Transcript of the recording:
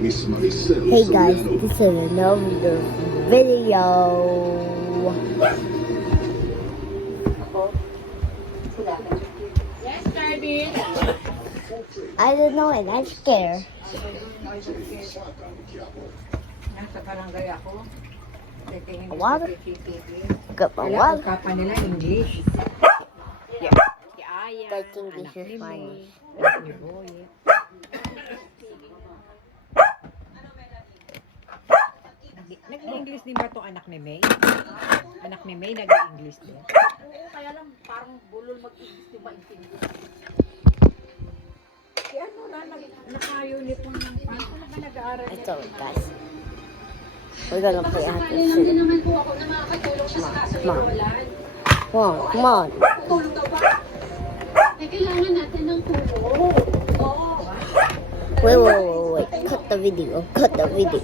Hey guys, this is another video. Yes, Carbin. I don't know and I'm scared. Nasa barangay ako. What? Got my what? Kapa nila English. I think this is funny. Nag-English din ba itong anak ni May? Anak ni May nag-English din? Oo, kaya lang parang bulol mag-English din maintindihan. Si ano na, naka-uniform ng paano na ba nag-aaral? Ito guys. We're gonna play out this Kaya lang shit. din naman po ako na makakatulong siya sa kaso ni Ma. Roland. Come on. Tulong daw ba? Eh, kailangan natin ng tulong. Oo. Wait. Cut the video. Cut the video.